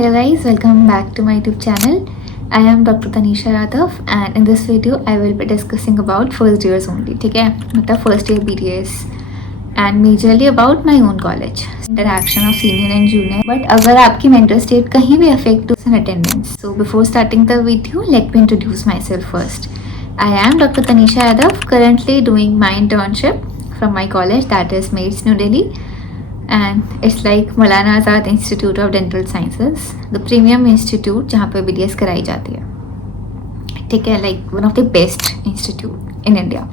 Hello guys, welcome back to my YouTube channel. I am Dr. Tanisha Yadav and in this video I will be discussing about first years only. ठीक है, मतलब first year BDS and majorly about my own college, interaction of senior and junior. But अगर आपकी mental state कहीं भी affect to an attendance. So before starting the video, let me introduce myself first. I am Dr. Tanisha Yadav, currently doing my internship from my college, that is MAITS New Delhi. And it's like Maulana Azad institute of dental sciences, the premium institute जहाँ पे BDS कराई जाती है. ठीक है, like one of the best institute in India.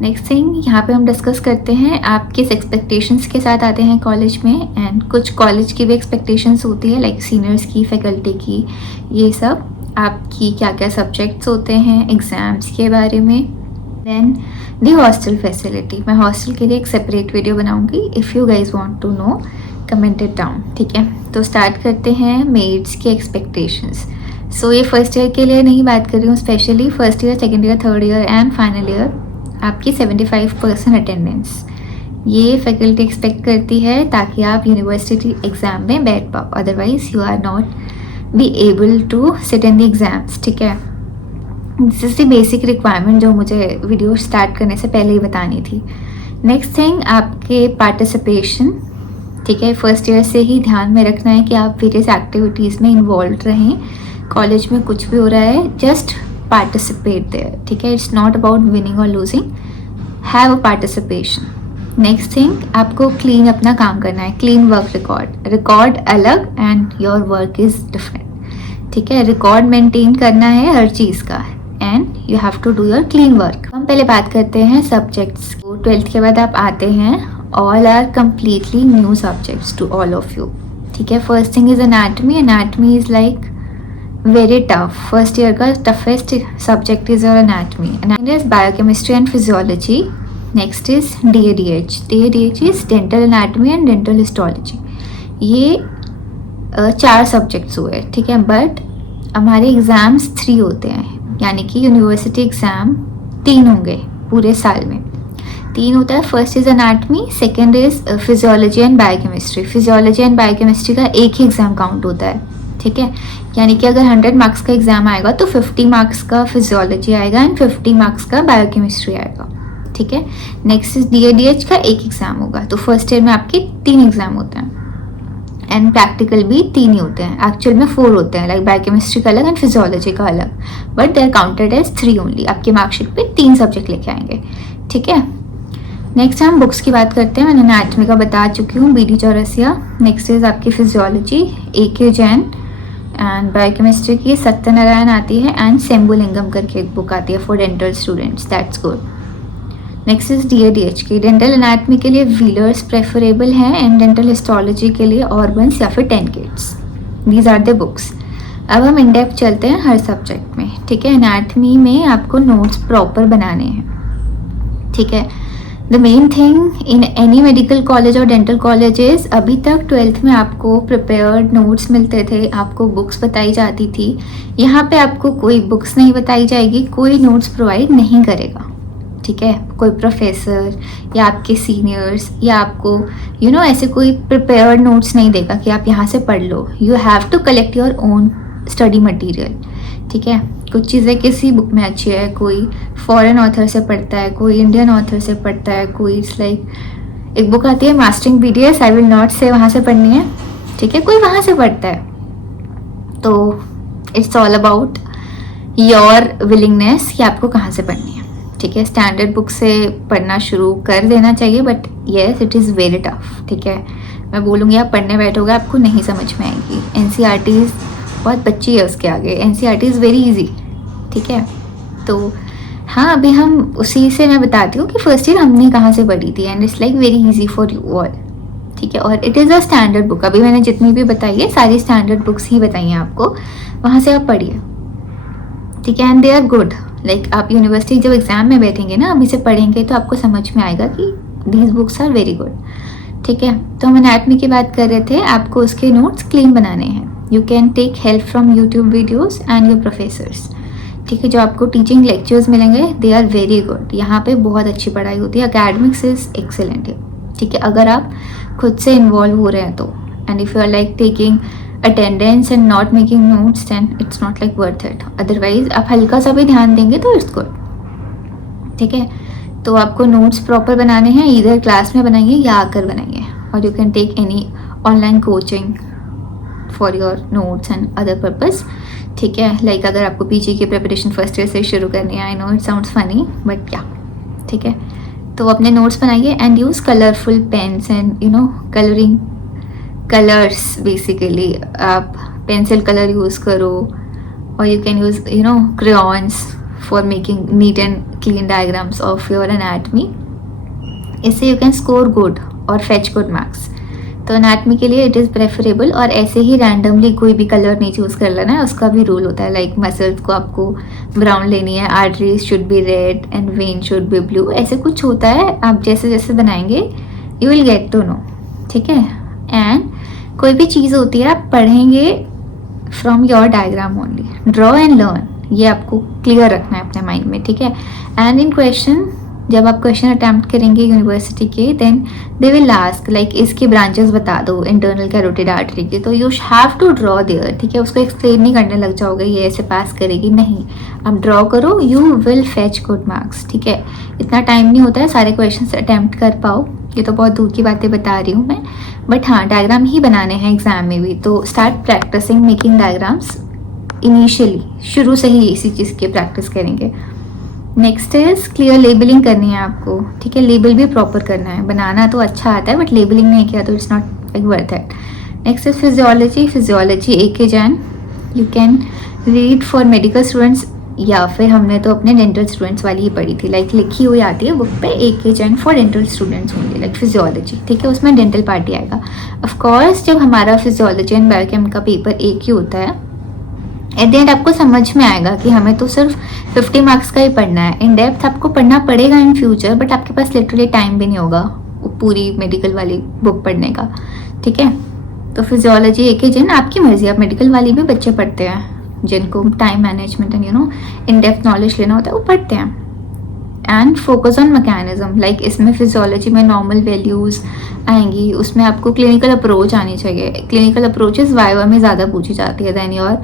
Next thing, यहाँ पे हम डिस्कस करते हैं आप किस एक्सपेक्टेशंस के साथ आते हैं कॉलेज में. एंड कुछ कॉलेज की भी एक्सपेक्टेशंस होती है, लाइक सीनियर्स की, फैकल्टी की, ये सब. आपकी क्या क्या सब्जेक्ट्स होते हैं, एग्ज़ाम्स के बारे में. देन दी हॉस्टल फैसिलिटी, मैं हॉस्टल के लिए एक सेपरेट वीडियो बनाऊंगी. If you guys want to know, comment it down. ठीक है, तो स्टार्ट करते हैं मेड्स की एक्सपेक्टेशंस. सो ये फर्स्ट ईयर के लिए नहीं बात कर रही हूँ, specially first year, second year, third year and final year. आपकी 75% अटेंडेंस ये फैकल्टी एक्सपेक्ट करती है ताकि आप यूनिवर्सिटी एग्ज़ाम में बैठ पाओ. Otherwise you are not be able to sit in the exams. ठीक है, this is the basic requirement जो मुझे वीडियो स्टार्ट करने से पहले ही बतानी थी. नेक्स्ट थिंग, आपके पार्टिसिपेशन. ठीक है, फर्स्ट ईयर से ही ध्यान में रखना है कि आप वेरियस एक्टिविटीज़ में इन्वॉल्व रहें. कॉलेज में कुछ भी हो रहा है, जस्ट पार्टिसिपेट देयर. ठीक है, इट्स नॉट अबाउट विनिंग और losing, have a participation. Next thing, आपको क्लीन अपना काम करना है. क्लीन वर्क रिकॉर्ड अलग and your work is different. ठीक है, रिकॉर्ड मेंटेन करना है हर चीज़ का and you have to do your clean work. हम पहले बात करते हैं सब्जेक्ट्स. 12th के बाद आप आते हैं, all are completely new subjects to all of you. ठीक है, first thing is anatomy. Anatomy is like very tough. First year का toughest subject is your anatomy. And is biochemistry and physiology. Next is DADH. DADH is dental anatomy and dental histology. ये 4 subjects हुए. ठीक है, but हमारे exams 3 होते हैं, यानी कि यूनिवर्सिटी एग्ज़ाम 3 होंगे पूरे साल में. 3 होता है. First is anatomy, second is physiology and biochemistry. Physiology and biochemistry का एक ही एग्ज़ाम काउंट होता है. ठीक है, यानी कि अगर 100 मार्क्स का एग्ज़ाम आएगा तो 50 मार्क्स का फिजियोलॉजी आएगा एंड 50 मार्क्स का बायोकेमिस्ट्री आएगा. ठीक है, नेक्स्ट इज DADH का एक एग्ज़ाम होगा. तो फर्स्ट ईयर में आपके 3 एग्ज़ाम होते हैं एंड प्रैक्टिकल भी 3 ही होते हैं. एक्चुअल में 4 होते हैं, लाइक बायोकेमिस्ट्री का अलग एंड फिजियोलॉजी का अलग, but they are counted as 3 only. आपके मार्कशीट पे 3 सब्जेक्ट लेके आएंगे. ठीक है, नेक्स्ट हम बुक्स की बात करते हैं. मैंने एनाटमी का बता चुकी हूँ, BD चौरसिया. नेक्स्ट इज आपकी physiology, AK Jain. And biochemistry की सत्यनारायण आती है एंड सेम्बुलिंगम करके एक बुक आती है for dental students, that's good. Next is DADH की. डेंटल एनाटमी के लिए व्हीलर्स प्रेफरेबल है एंड डेंटल हिस्टोलॉजी के लिए ऑर्बन्स या फिर 10 Cate's. These are the books. अब हम इन डेप्थ चलते हैं हर सब्जेक्ट में. ठीक है, एनाटमी में आपको नोट्स प्रॉपर बनाने हैं. ठीक है, the main thing in any medical college और डेंटल कॉलेजेस, अभी तक 12th में आपको प्रिपेयर्ड नोट्स मिलते थे, आपको बुक्स बताई जाती थी. यहाँ पे आपको कोई बुक्स नहीं बताई जाएगी, कोई नोट्स प्रोवाइड नहीं करेगा. ठीक है, कोई प्रोफेसर या आपके सीनियर्स या आपको ऐसे कोई प्रिपेयर्ड नोट्स नहीं देगा कि आप यहाँ से पढ़ लो. You have to collect your own study material. ठीक है, कुछ चीज़ें किसी बुक में अच्छी है, कोई फॉरेन ऑथर से पढ़ता है, कोई इंडियन ऑथर से पढ़ता है, कोई इट्स लाइक एक बुक आती है mastering BDS, I will not से वहाँ से पढ़नी है. ठीक है, कोई वहाँ से पढ़ता है. तो it's all about your willingness कि आपको कहाँ से पढ़नी है. ठीक है, स्टैंडर्ड बुक से पढ़ना शुरू कर देना चाहिए, but yes it is very tough. ठीक है, मैं बोलूँगी आप पढ़ने बैठोगे आपको नहीं समझ में आएगी. NCERTs बहुत बच्ची है उसके आगे. NCERT is very easy. ठीक है, तो हाँ, अभी हम उसी से मैं बताती हूँ कि फर्स्ट ईयर हमने कहाँ से पढ़ी थी and it's like very easy for you all. ठीक है, और it is a standard book. अभी मैंने जितनी भी बताई है सारी स्टैंडर्ड बुक्स ही बताई हैं आपको, वहाँ से आप पढ़िए. ठीक है, and they are good. Like आप यूनिवर्सिटी जब एग्ज़ाम में बैठेंगे ना, अभी से पढ़ेंगे तो आपको समझ में आएगा कि these books are very good. ठीक है, तो हम एनाटमी की बात कर रहे थे. आपको उसके नोट्स क्लीन बनाने हैं. You can take help from YouTube videos and your professors. ठीक है, जो आपको टीचिंग लेक्चर्स मिलेंगे दे आर वेरी गुड. यहाँ पे बहुत अच्छी पढ़ाई होती है. अकेडमिक्स इज़ एक्सेलेंट है. ठीक है, अगर आप खुद से इन्वॉल्व हो रहे हैं तो. And if you are like taking attendance and not making notes, then it's not like worth it. Otherwise आप हल्का सा भी ध्यान देंगे तो इट्स गुड. ठीक है, तो आपको नोट्स प्रॉपर बनाने हैं, इधर क्लास में बनाइए या आकर बनाइए, और you can take any online coaching for your notes and other purpose. ठीक है, लाइक अगर आपको पीजी की प्रिपरेशन फर्स्ट ईयर से शुरू करनी है, I know it sounds funny but yeah. ठीक है, तो अपने नोट्स बनाइए and use colourful pens and you know colouring colours. Basically आप पेंसिल कलर यूज़ करो, और you can use crayons for making neat and clean diagrams of your anatomy. इससे you can score good और fetch good marks. तो anatomy के लिए it is preferable. और ऐसे ही randomly कोई भी कलर नहीं चूज़ कर लेना है, उसका भी रूल होता है. लाइक मसल्स को आपको ब्राउन लेनी है, arteries should be red and vein should be blue, ऐसे कुछ होता है. आप जैसे जैसे बनाएंगे you will get to know. ठीक है, एंड कोई भी चीज़ होती है आप पढ़ेंगे from your diagram only. Draw and learn, ये आपको क्लियर रखना है अपने माइंड में. ठीक है, एंड इन क्वेश्चन जब आप क्वेश्चन अटैम्प्ट करेंगे यूनिवर्सिटी के, then they will ask like इसके ब्रांचेस बता दो इंटरनल कैरोटिड आर्टरी के, तो you have to draw there. ठीक है, उसको एक्सप्लेन नहीं करने लग जाओगे ये ऐसे पास करेगी, नहीं, आप ड्रॉ करो, you will fetch good marks. ठीक है, इतना टाइम नहीं होता है सारे क्वेश्चन अटैम्प्ट कर पाओ, ये तो बहुत दूर की बातें बता रही हूँ मैं, बट हाँ डायग्राम ही बनाने हैं एग्जाम में भी. तो start practicing making diagrams initially, शुरू से ही इसी चीज़ की प्रैक्टिस करेंगे. नेक्स्ट इज क्लियर लेबलिंग करनी है आपको. ठीक है, लेबल भी प्रॉपर करना है. बनाना तो अच्छा आता है बट लेबलिंग नहीं किया तो it's not like worth it. Next is physiology. Physiology AK Jain you can read for medical students, या फिर हमने तो अपने डेंटल स्टूडेंट्स वाली ही पढ़ी थी. लाइक लिखी हुई आती है बुक पे AK Jain for dental students होंगे, लाइक फिजियोलॉजी. ठीक है, उसमें डेंटल पार्टी आएगा. ऑफकोर्स जब हमारा फिजियोलॉजी एंड बायोकेम का पेपर एक ही होता है, एट द एंड आपको समझ में आएगा कि हमें तो सिर्फ 50 मार्क्स का ही पढ़ना है. इन डेप्थ आपको पढ़ना पड़ेगा इन फ्यूचर, बट आपके पास लिटरली टाइम भी नहीं होगा वो पूरी मेडिकल वाली बुक पढ़ने का. ठीक है, तो फिजियोलॉजी AK जैन आपकी मर्जी, आप मेडिकल वाली भी बच्चे पढ़ते हैं जिनको time management and in depth knowledge लेना होता है वो पढ़ते हैं. And focus on mechanism, like इसमें फिजियोलॉजी में नॉर्मल वैल्यूज़ आएंगी, उसमें आपको क्लिनिकल अप्रोच आनी चाहिए. क्लिनिकल अप्रोचेस वाइवा में ज़्यादा पूछी जाती है दैन योर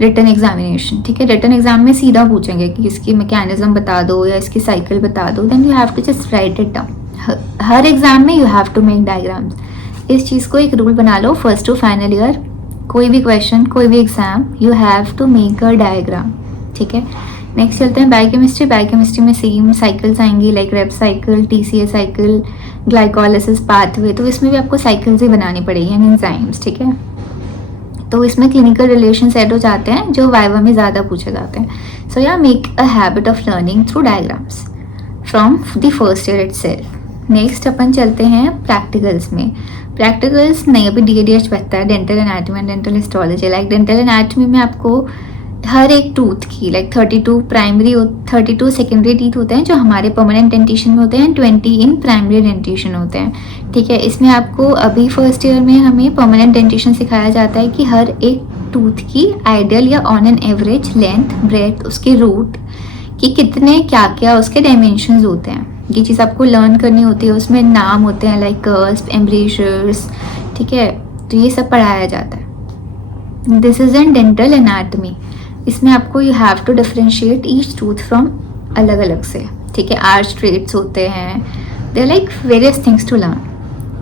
रिटन एग्जामिनेशन. ठीक है, रिटन एग्जाम में सीधा पूछेंगे कि इसकी मैकेनिज्म बता दो या इसकी साइकिल बता दो, then you have to just write it down. हर एग्जाम में you have to make diagrams. इस चीज़ को एक रूल बना लो, फर्स्ट टू फाइनल ईयर कोई भी क्वेश्चन कोई भी exam you have to make a diagram. ठीक है, नेक्स्ट चलते हैं बायोकेमिस्ट्री. बायोकेमिस्ट्री में सेम साइकिल्स आएंगी लाइक रेप cycle, TCA cycle, glycolysis pathway. तो इसमें भी आपको साइकिल्स ही बनानी पड़ेगी एंड एंजाइम्स. ठीक है, तो इसमें क्लिनिकल रिलेशन सेट हो जाते हैं जो वाइवा में ज़्यादा पूछे जाते हैं. सो या make a habit of learning through diagrams from the first year itself. Next अपन चलते हैं प्रैक्टिकल्स में. प्रैक्टिकल्स नहीं, अभी DADH बचता है, dental anatomy and dental histology. Like dental anatomy में आपको हर एक टूथ की लाइक 32 प्राइमरी 32 सेकेंडरी टीथ होते हैं जो हमारे परमानेंट डेंटिशन में होते हैं, 20 इन प्राइमरी डेंटिशन होते हैं. ठीक है, इसमें आपको अभी फर्स्ट ईयर में हमें परमानेंट डेंटिशन सिखाया जाता है कि हर एक टूथ की आइडियल या on an average length, breadth, उसके रूट कि कितने क्या क्या उसके डायमेंशंस होते हैं. ये चीज़ आपको लर्न करनी होती है. उसमें नाम होते हैं लाइक कर्व्स, एम्ब्रेशर्स. ठीक है, तो ये सब पढ़ाया जाता है. This is an dental anatomy. इसमें आपको you have to differentiate each tooth from अलग अलग से. ठीक है, आर्च ट्रेट्स होते हैं, they are like various things to learn.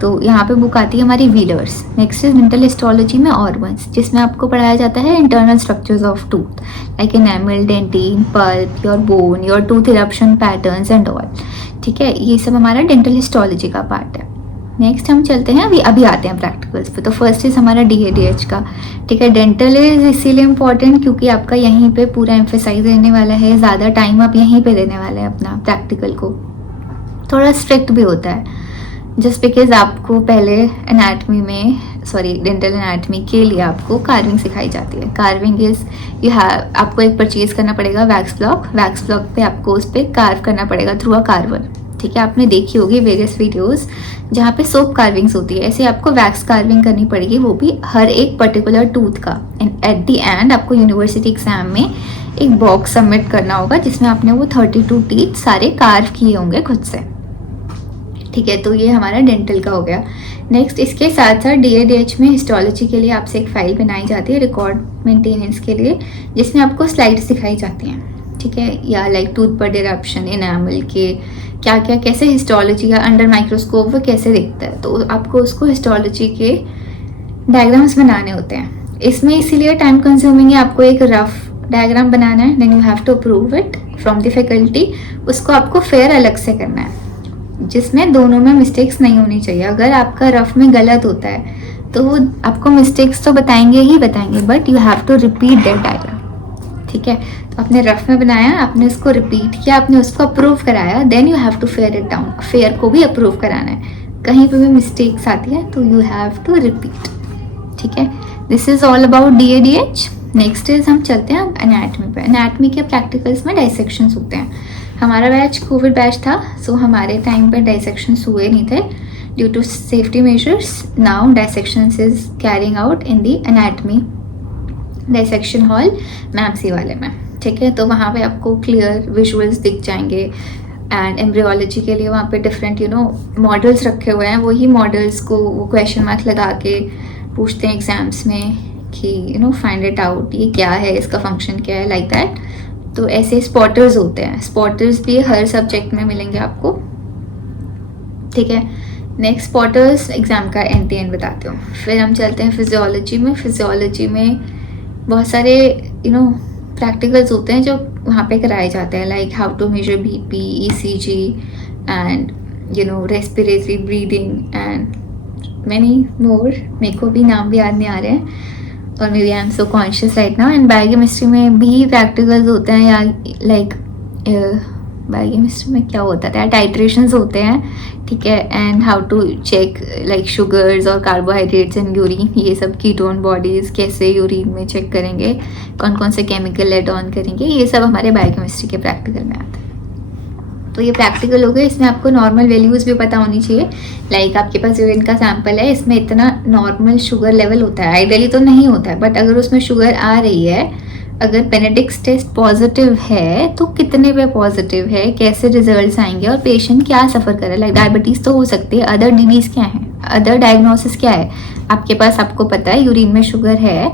तो यहाँ पे बुक आती है हमारी Wheeler's. Next is dental histology में ऑर्गन्स, जिसमें आपको पढ़ाया जाता है internal structures of tooth like enamel, dentin, pulp, your bone, your tooth eruption patterns and all. ठीक है, ये सब हमारा डेंटल हिस्टोलॉजी का पार्ट है. नेक्स्ट हम चलते हैं, अभी आते हैं प्रैक्टिकल्स पे. तो फर्स्ट इज हमारा DADH का. ठीक है, डेंटल इज इसीलिए इम्पॉर्टेंट क्योंकि आपका यहीं पे पूरा एम्फेसाइज रहने वाला है, ज़्यादा टाइम आप यहीं पे देने वाले हैं अपना प्रैक्टिकल को. थोड़ा स्ट्रिक्ट भी होता है जस्ट बिकॉज आपको पहले एनाटमी में डेंटल एनाटमी के लिए आपको कार्विंग सिखाई जाती है. कार्विंग इज आपको एक परचेज करना पड़ेगा वैक्स ब्लॉक पे आपको उस पर कार्व करना पड़ेगा थ्रू अ कार्वर. ठीक है, आपने देखी होगी वेरियस वीडियोस जहाँ पे सोप कार्विंग्स होती है, ऐसे आपको वैक्स कार्विंग करनी पड़ेगी, वो भी हर एक पर्टिकुलर टूथ का. एंड एट द एंड आपको यूनिवर्सिटी एग्जाम में एक बॉक्स सबमिट करना होगा जिसमें आपने वो 32 टीथ सारे कार्व किए होंगे खुद से. ठीक है, तो ये हमारा डेंटल का हो गया। नेक्स्ट इसके साथ साथ DADH में हिस्टोलॉजी के लिए आपसे एक फ़ाइल बनाई जाती है रिकॉर्ड मेंटेनेंस के लिए, जिसमें आपको स्लाइड्स दिखाई जाती हैं, ठीक है, या लाइक टूथ बड इरप्शन, इनामल के क्या क्या कैसे हिस्टोलॉजी या अंडर माइक्रोस्कोप वो कैसे दिखता है, तो आपको उसको हिस्टोलॉजी के डायग्राम्स बनाने होते हैं। इसमें इसीलिए टाइम कंज्यूमिंग है, आपको एक रफ डायग्राम बनाना है, then you have to approve it from the faculty. उसको आपको फेयर अलग से करना है, जिसमें दोनों में मिस्टेक्स नहीं होनी चाहिए। अगर आपका रफ में गलत होता है तो वो आपको मिस्टेक्स तो बताएंगे ही बताएंगे, but you have to repeat that diagram, ठीक है। तो आपने रफ में बनाया, आपने उसको रिपीट किया, आपने उसको अप्रूव कराया, then you have to fair it down. Fair को भी अप्रूव कराना है, कहीं पे भी मिस्टेक्स आती है तो यू हैव टू रिपीट, ठीक है। This is all about DADH। Next is हम चलते हैं अब एनाटमी पे। एनाटमी के प्रैक्टिकल्स में डाइसेक्शंस होते हैं। हमारा बैच कोविड बैच था, सो हमारे टाइम पे डाइसेक्शंस हुए नहीं थे due to safety measures. Now dissections is carrying out in the anatomy dissection hall MAMC वाले में, ठीक है। तो वहाँ पे आपको क्लियर विजुअल्स दिख जाएंगे। एंड एम्ब्रियोलॉजी के लिए वहाँ पे डिफरेंट मॉडल्स रखे हुए हैं। वही मॉडल्स को वो क्वेश्चन मार्क लगा के पूछते हैं एग्जाम्स में कि फाइंड इट आउट, ये क्या है, इसका फंक्शन क्या है, लाइक दैट। तो ऐसे स्पॉटर्स होते हैं। स्पॉटर्स भी हर सब्जेक्ट में मिलेंगे आपको, ठीक है। नेक्स्ट स्पॉटर्स एग्जाम का एंड बताती हूँ। फिर हम चलते हैं फिजियोलॉजी में। फिजियोलॉजी में बहुत सारे प्रैक्टिकल्स होते हैं जो वहाँ पे कराए जाते हैं, like how to measure BP, ECG and respiratory breathing and many more. मेरे को भी नाम भी याद नहीं आ रहे हैं, और maybe I am so conscious right now. And biochemistry में भी प्रैक्टिकल्स होते हैं, या लाइक बायोकेमिस्ट्री में क्या होता था, टाइट्रेशंस होते हैं, ठीक है। And how to check like sugars और कार्बोहाइड्रेट्स इन यूरिन, ये सब कीटोन बॉडीज़ कैसे यूरिन में चेक करेंगे, कौन कौन से केमिकल एड ऑन करेंगे, ये सब हमारे बायोकेमिस्ट्री के प्रैक्टिकल में आता है। तो ये प्रैक्टिकल हो गए। इसमें आपको नॉर्मल वैल्यूज़ भी पता होनी चाहिए, लाइक आपके पास यूरिन का सैंपल है, इसमें इतना नॉर्मल शुगर लेवल होता है, आइडियली तो नहीं होता है, बट अगर उसमें शुगर आ रही है, अगर पेनेडिक्स टेस्ट पॉजिटिव है तो कितने पे पॉजिटिव है, कैसे रिजल्ट्स आएंगे, और पेशेंट क्या सफ़र करे, लाइक डायबिटीज़ तो हो सकती है, अदर डिजीज़ क्या है, अदर डायग्नोसिस क्या है आपके पास, आपको पता है यूरिन में शुगर है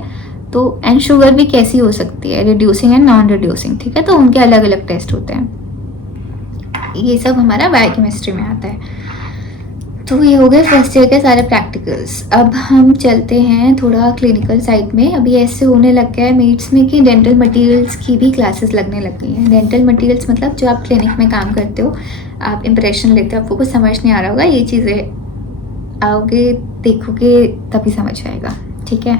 तो, एंड शुगर भी कैसी हो सकती है, रिड्यूसिंग एंड नॉन रिड्यूसिंग, ठीक है। तो उनके अलग अलग टेस्ट होते हैं। ये सब हमारा बायोकेमिस्ट्री में आता है। तो ये हो गए फर्स्ट ईयर के सारे प्रैक्टिकल्स। अब हम चलते हैं थोड़ा क्लिनिकल साइड में। अभी ऐसे होने लग गया है मेड्स में कि डेंटल मटेरियल्स की भी क्लासेस लगने लग गई हैं। डेंटल मटेरियल्स मतलब जो आप क्लिनिक में काम करते हो, आप इंप्रेशन लेते हो, आपको कुछ समझ नहीं आ रहा होगा, ये चीज़ें आओगे देखोगे तभी समझ आएगा, ठीक है।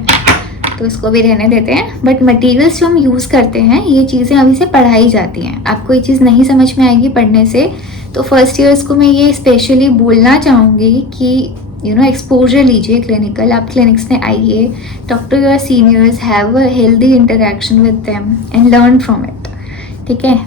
तो इसको भी रहने देते हैं। बट मटेरियल्स जो हम यूज़ करते हैं, ये चीज़ें अभी से पढ़ाई जाती हैं। आपको ये चीज़ नहीं समझ में आएगी पढ़ने से, तो फर्स्ट ईयर्स को मैं ये स्पेशली बोलना चाहूँगी कि एक्सपोजर लीजिए क्लिनिकल। आप क्लिनिक्स में आइए, talk to your seniors, have a healthy interaction with them and learn from it, ठीक है।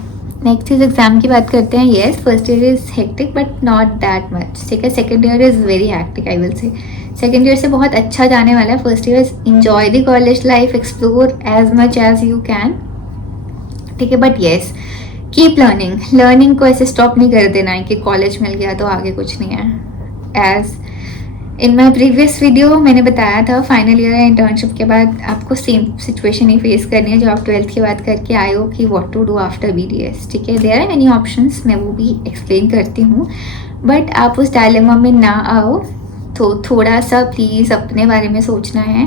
नेक्स्ट इज एग्जाम की बात करते हैं। Yes, first year is hectic but not that much, ठीक है। Second year is very hectic, I will say. Second year से बहुत अच्छा जाने वाला है। First year enjoy the college life, explore as much as you can, ठीक है। But yes, keep learning. Learning को ऐसे स्टॉप नहीं कर देना है कि कॉलेज मिल गया तो आगे कुछ नहीं है। As in my previous video मैंने बताया था, फाइनल ईयर इंटर्नशिप के बाद आपको सेम सिचुएशन ही फेस करनी है जो आप 12th के बाद करके आए हो, कि what to do after BDS, ठीक है। देयर आर मेनी ऑप्शंस, मैं वो भी एक्सप्लेन करती हूँ, बट आप उस डायलेमा में ना आओ। तो थोड़ा सा प्लीज़ अपने बारे में सोचना है।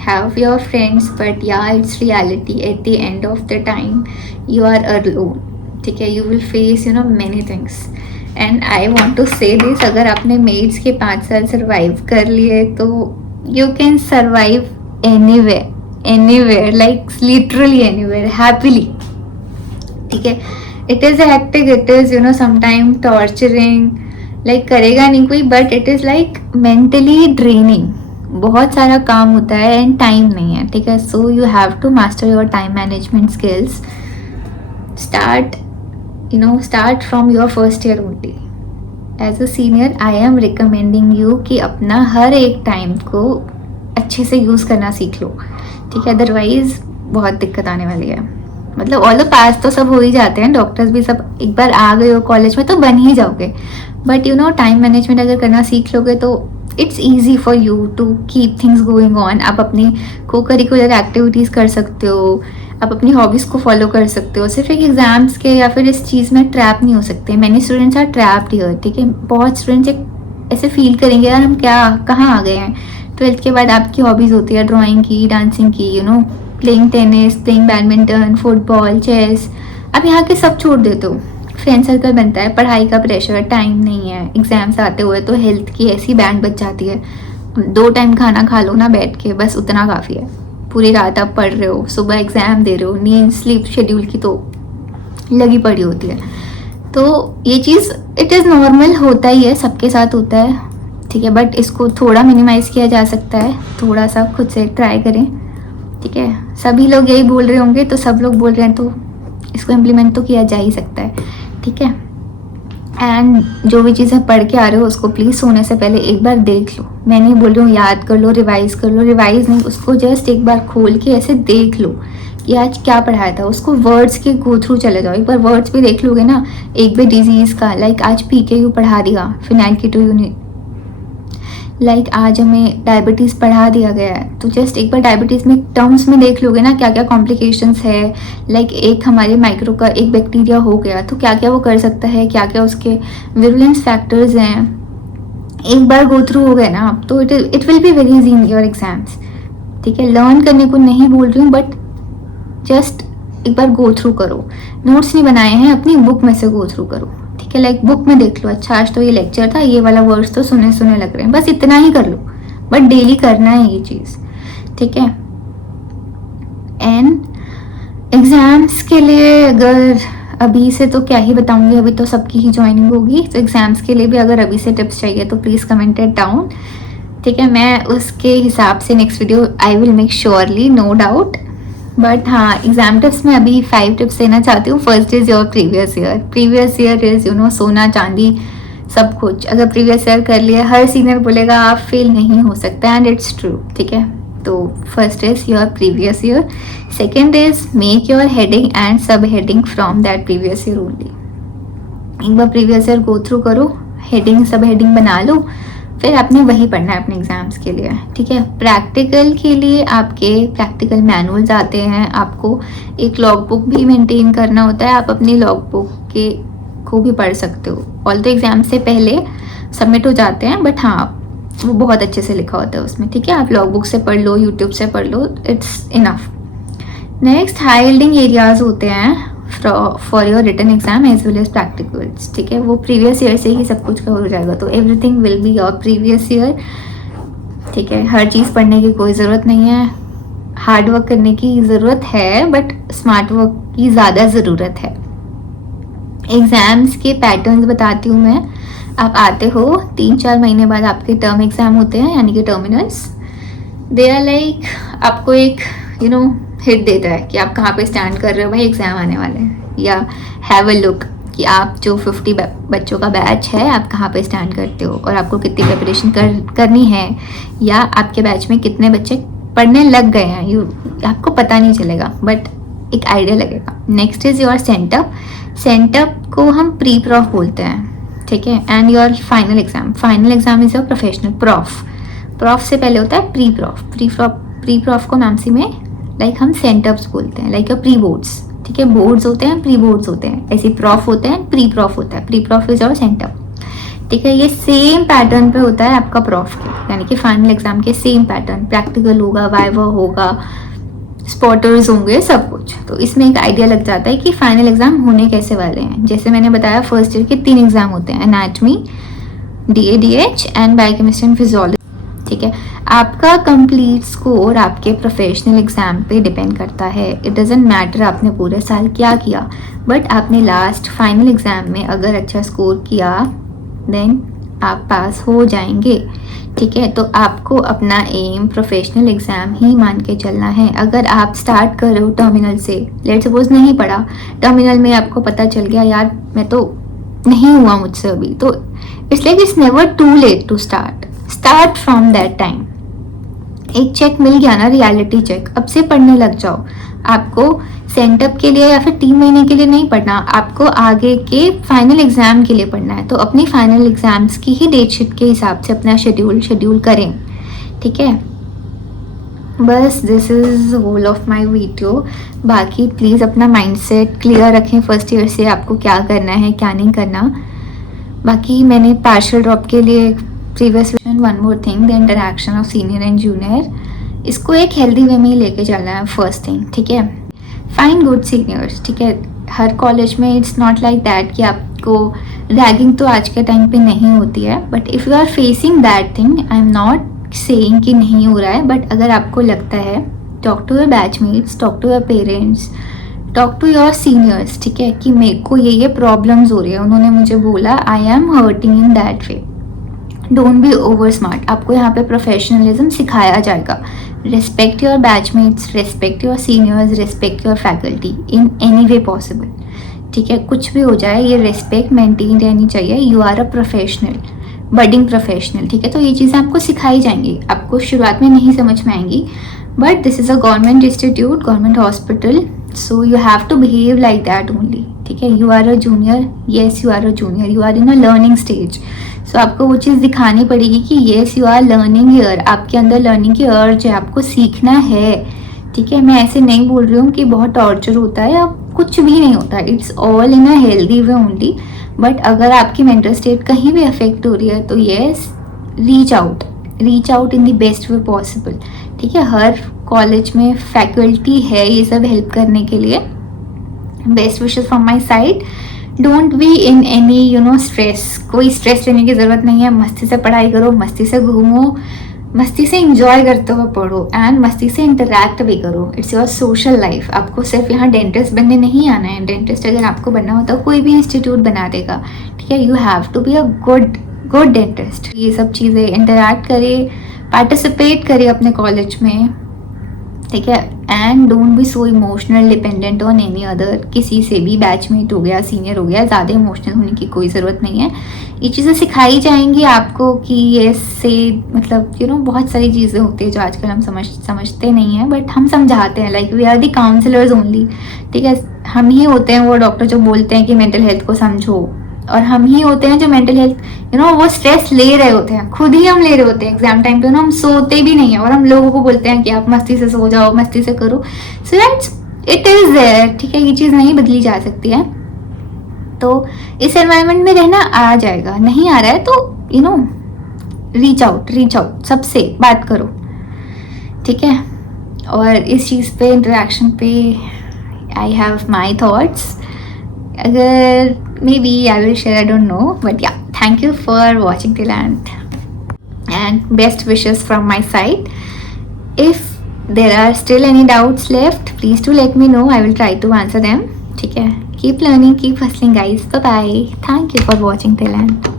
हैव योर फ्रेंड्स, बट या it's reality, at the end of the time you are alone, ठीक है। You will face many things, and I want to say this, अगर आपने मेड्स के 5 साल सर्वाइव कर लिए तो you can survive anywhere, like literally anywhere, happily, ठीक है। It is hectic, it is sometime torturing, like करेगा नहीं कोई, but it is like mentally draining. बहुत सारा काम होता है एंड टाइम नहीं है, ठीक है। So you have to master your time management skills. start from your first year only. As a senior, I am recommending you कि अपना हर एक टाइम को अच्छे से यूज़ करना सीख लो, ठीक है। अदरवाइज़ बहुत दिक्कत आने वाली है। मतलब ऑल पास तो सब हो ही जाते हैं, डॉक्टर्स भी सब, एक बार आ गए हो कॉलेज में तो बन ही जाओगे, but you know time management अगर करना सीख लोगे तो it's easy for you to keep things going on. आप अपनी को करिकुलर एक्टिविटीज़ कर सकते हो, आप अपनी हॉबीज़ को फॉलो कर सकते हो, सिर्फ एक एग्जाम्स के या फिर इस चीज़ में ट्रैप नहीं हो सकते। Many students are trapped here, ठीक है। बहुत स्टूडेंट्स एक ऐसे फील करेंगे यार हम क्या कहाँ आ गए हैं। 12th के बाद आपकी हॉबीज़ होती है ड्राइंग की, डांसिंग की, you know playing tennis, playing badminton, football, chess. आप यहाँ के सब छोड़ देते हो, फ्रेंड सर्कल बनता है, पढ़ाई का प्रेशर, टाइम नहीं है, एग्जाम्स आते हुए तो हेल्थ की ऐसी बैंड बच जाती है। 2 टाइम खाना खा लो ना बैठ के, बस उतना काफ़ी है। पूरी रात आप पढ़ रहे हो, सुबह एग्ज़ाम दे रहे हो, नींद स्लीप शेड्यूल की तो लगी पड़ी होती है। तो ये चीज़ इट इज़ नॉर्मल, होता ही है, सबके साथ होता है, ठीक है। बट इसको थोड़ा मिनिमाइज़ किया जा सकता है, थोड़ा सा खुद से ट्राई करें, ठीक है। सभी लोग यही बोल रहे होंगे तो सब लोग बोल रहे हैं तो इसको इम्प्लीमेंट तो किया जा ही सकता है, ठीक है। एंड जो भी चीज़ें पढ़ के आ रहे हो उसको प्लीज़ सोने से पहले एक बार देख लो। मैं नहीं बोल रही हूँ याद कर लो, रिवाइज़ कर लो, रिवाइज़ नहीं, उसको जस्ट एक बार खोल के ऐसे देख लो कि आज क्या पढ़ाया था। उसको वर्ड्स के गो थ्रू चले जाओ, एक बार वर्ड्स भी देख लोगे ना। एक भी डिजीज़ का लाइक आज PKU पढ़ा दिया, फिनाइल कीटोन्यूरेट, लाइक आज हमें डायबिटीज़ पढ़ा दिया गया है, तो जस्ट एक बार डायबिटीज़ में टर्म्स में देख लोगे ना क्या क्या कॉम्प्लिकेशंस है। लाइक एक हमारे माइक्रो का एक बैक्टीरिया हो गया तो क्या क्या वो कर सकता है, क्या क्या उसके विरुलेंस फैक्टर्स हैं। एक बार गो थ्रू हो गए ना आप तो it will be very easy in your exams, ठीक है। लर्न करने को नहीं बोल रही हूँ, बट जस्ट एक बार गो थ्रू करो। नोट्स नहीं बनाए हैं, अपनी बुक में से गो थ्रू करो, ठीक है। लाइक बुक में देख लो, अच्छा आज तो ये लेक्चर था, ये वाला वर्ड्स तो सुने सुने लग रहे हैं, बस इतना ही कर लो, बट डेली करना है ये चीज़, ठीक है। एंड एग्ज़ाम्स के लिए अगर अभी से तो क्या ही बताऊंगी, अभी तो सबकी ही ज्वाइनिंग होगी, तो एग्ज़ाम्स के लिए भी अगर अभी से टिप्स चाहिए तो प्लीज़ कमेंट इट डाउन, ठीक है। मैं उसके हिसाब से next video I will make surely, no doubt. But हाँ, एग्जाम टिप्स में अभी 5 टिप्स देना चाहती हूँ। First is your previous year. Previous year is you know सोना चांदी सब कुछ। अगर प्रीवियस ईयर कर लिया, हर सीनियर बोलेगा आप फेल नहीं हो सकता, एंड इट्स ट्रू, ठीक है। तो first is your previous year. Second is make your heading and sub heading from that previous year only. एक बार प्रीवियस ईयर गो थ्रू करो, हेडिंग सब हेडिंग बना लो, फिर आपने वही पढ़ना है अपने एग्जाम्स के लिए, ठीक है। प्रैक्टिकल के लिए आपके प्रैक्टिकल मैनुअल्स आते हैं, आपको एक लॉग बुक भी मेंटेन करना होता है, आप अपनी लॉग बुक के को भी पढ़ सकते हो। ऑल तो एग्ज़ाम से पहले सबमिट हो जाते हैं, बट हाँ वो बहुत अच्छे से लिखा होता है उसमें, ठीक है। आप लॉग बुक से पढ़ लो, यूट्यूब से पढ़ लो, it's enough. Next high yielding areas होते हैं for your written exam as well as practicals, ठीक है। वो प्रीवियस ईयर से ही सब कुछ कवर हो जाएगा, तो everything will be your previous year, ठीक है। हर चीज़ पढ़ने की कोई ज़रूरत नहीं है, हार्ड वर्क करने की ज़रूरत है, बट स्मार्ट वर्क की ज़्यादा ज़रूरत है। एग्ज़ाम्स के पैटर्न्स बताती हूँ मैं। आप आते हो 3-4 महीने बाद आपके टर्म एग्ज़ाम होते हैं, यानी कि टर्मिनल्स। दे आर लाइक आपको एक यू नो हिट देता है कि आप कहाँ पे स्टैंड कर रहे हो, भाई एग्ज़ाम आने वाले हैं, या हैव अ लुक कि आप जो 50 बच्चों का बैच है आप कहाँ पे स्टैंड करते हो और आपको कितनी प्रिपरेशन करनी है, या आपके बैच में कितने बच्चे पढ़ने लग गए हैं, आपको पता नहीं चलेगा, बट एक आइडिया लगेगा। Next is your sent up. Sent up को हम प्री प्रॉफ बोलते हैं, ठीक है। And your final exam. Final exam is your professional prof. Prof से पहले होता है प्री प्रॉफ। प्री प्रॉफ को नामसी में लाइक हम सेंटअप्स बोलते हैं, लाइक योर प्री बोर्ड्स, ठीक है। बोर्ड्स होते हैं, प्री बोर्ड्स होते हैं, ऐसे प्रॉफ होते हैं, प्री प्रॉफ होता है। Pre prof is your sent up, ठीक है। ये सेम पैटर्न पे होता है आपका प्रॉफ के, यानी कि फाइनल एग्जाम के सेम पैटर्न। प्रैक्टिकल होगा, वाइवा होगा, स्पॉटर्स होंगे, सब कुछ। तो इसमें एक आइडिया लग जाता है कि फाइनल एग्जाम होने कैसे वाले हैं। जैसे मैंने बताया फर्स्ट ईयर के 3 एग्जाम होते हैं, anatomy, DADH and biochemistry and physiology, ठीक है। आपका कंप्लीट स्कोर आपके प्रोफेशनल एग्जाम पे डिपेंड करता है। इट डजेंट मैटर आपने पूरे साल क्या किया, बट आपने लास्ट फाइनल एग्जाम में अगर अच्छा स्कोर किया देन आप पास हो जाएंगे, ठीक है। तो आपको अपना एम प्रोफेशनल एग्जाम ही मान के चलना है। अगर आप स्टार्ट कर रहे हो टर्मिनल से, लेट सपोज नहीं पढ़ा, टर्मिनल में आपको पता चल गया यार मैं तो नहीं हुआ मुझसे अभी, तो it's like it's never too late to start from that time. एक चेक मिल गया ना, रियलिटी चेक, अब से पढ़ने लग जाओ। आपको सेंटअप के लिए या फिर 3 महीने के लिए नहीं पढ़ना, आपको आगे के फाइनल एग्जाम के लिए पढ़ना है। तो अपनी फाइनल एग्जाम्स की ही डेट शीट के हिसाब से अपना शेड्यूल करें, ठीक है। बस this is whole of my video. बाकी प्लीज़ अपना माइंडसेट क्लियर रखें फर्स्ट ईयर से, आपको क्या करना है क्या नहीं करना। बाकी मैंने पार्शियल ड्रॉप के लिए previous one more thing, the interaction of senior and junior, इसको एक हेल्दी वे में ही लेके चलना है फर्स्ट थिंग, ठीक है। फाइंड गुड सीनियर्स, ठीक है। हर कॉलेज में इट्स नॉट लाइक दैट कि आपको रैगिंग तो आज के टाइम पे नहीं होती है, but if you are facing that thing, I am not saying कि नहीं हो रहा है, बट अगर आपको लगता है, talk to your batchmates, talk to your parents, talk to your seniors, ठीक है, कि मेरे को ये प्रॉब्लम्स हो रही है, उन्होंने मुझे बोला, I am hurting in that way. Don't be over smart, आपको यहाँ पे प्रोफेशनलिज्म सिखाया जाएगा। Respect your batchmates, respect your seniors, respect your faculty in any way possible, ठीक है। कुछ भी हो जाए, ये रिस्पेक्ट मेंटेन रहनी चाहिए। You are a professional, budding professional, ठीक है। तो ये चीज़ें आपको सिखाई जाएंगी, आपको शुरुआत में नहीं समझ में आएंगी, but this is a government institute, government hospital, so you have to behave like that only, ठीक है। You are a junior, yes you are a junior, you are in a learning stage, so आपको वो चीज़ दिखानी पड़ेगी कि yes you are learning here, आपके अंदर लर्निंग की अर्ज है, आपको सीखना है, ठीक है। मैं ऐसे नहीं बोल रही हूँ कि बहुत टॉर्चर होता है या कुछ भी नहीं होता, it's all in a healthy way only. But अगर आपकी मेंटल स्टेट कहीं भी अफेक्ट हो रही है तो yes, reach out in the best way possible, ठीक है। हर कॉलेज में फैकल्टी है ये सब हेल्प करने के लिए। Best wishes from my side. Don't be in any stress, कोई स्ट्रेस लेने की ज़रूरत नहीं है। मस्ती से पढ़ाई करो, मस्ती से घूमो, मस्ती से इंजॉय करते हुए पढ़ो, एंड मस्ती से इंटरैक्ट भी करो। It's your social life. आपको सिर्फ यहाँ डेंटिस्ट बनने नहीं आना है। डेंटिस्ट अगर आपको बनना होता है कोई भी इंस्टीट्यूट बना देगा, ठीक है। You have to be a good dentist. ये सब चीज़ें इंटरैक्ट करिए, पार्टिसिपेट करिए अपने कॉलेज में, ठीक है। And don't be so emotional dependent on any other, किसी से भी, बैचमेट हो गया, सीनियर हो गया, ज़्यादा इमोशनल होने की कोई ज़रूरत नहीं है। ये चीज़ें सिखाई जाएंगी आपको कि ये से मतलब बहुत सारी चीज़ें होती है जो आजकल हम समझते नहीं हैं, बट हम समझाते हैं, like we are the counsellors only, ठीक है। हम ही होते हैं वो डॉक्टर जो बोलते हैं कि मेंटल हेल्थ को समझो, और हम ही होते हैं जो मेंटल हेल्थ वो स्ट्रेस ले रहे होते हैं, खुद ही हम ले रहे होते हैं एग्जाम टाइम पे, हम सोते भी नहीं है और हम लोगों को बोलते हैं कि आप मस्ती से सो जाओ, मस्ती से करो। So that's it is there, ठीक है। ये चीज़ नहीं बदली जा सकती है। तो इस एनवायरनमेंट में रहना आ जाएगा, नहीं आ रहा है तो रीच आउट, सबसे बात करो, ठीक है। और इस चीज़ पे, इंटरेक्शन पे, आई हैव माई थॉट्स। अगर maybe I will share, I don't know, but yeah, thank you for watching till end, and best wishes from my side. If there are still any doubts left, please do let me know, I will try to answer them, ठीक है। Keep learning, keep hustling guys, bye bye, thank you for watching till end.